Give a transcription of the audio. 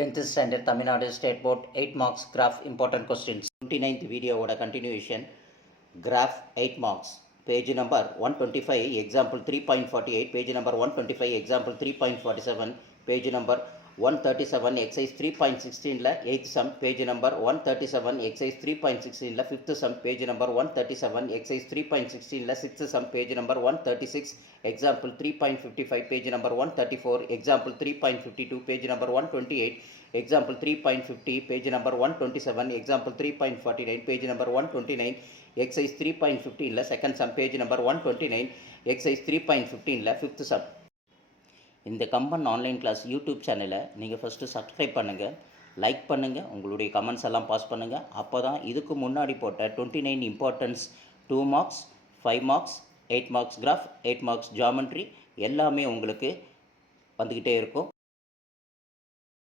10th standard Tamil Nadu State Board 8 marks graph important questions. 29th video oda continuation graph 8 marks page number 125 example 3.48 page number 125 example 3.47 page number 137 exercise 3.16 la 8th sum page number 137 exercise 3.16 la 5th sum page number 137 exercise 3.16 la 6th sum page number 136 example 3.55 page number 134 example 3.52 page number 128 example 3.50 page number 127 example 3.49 page number 129 exercise 3.15 la second sum page number 129 exercise 3.15 la fifth sum. இந்த Kamban online class YouTube சேனலை நீங்கள் first subscribe பண்ணுங்கள், like பண்ணுங்கள், உங்களுடைய comments எல்லாம் pass பண்ணுங்கள். அப்போ தான் இதுக்கு முன்னாடி போட்ட 29 importance 2 marks 5 marks 8 marks graph 8 marks geometry எல்லாமே உங்களுக்கு வந்துக்கிட்டே இருக்கும்.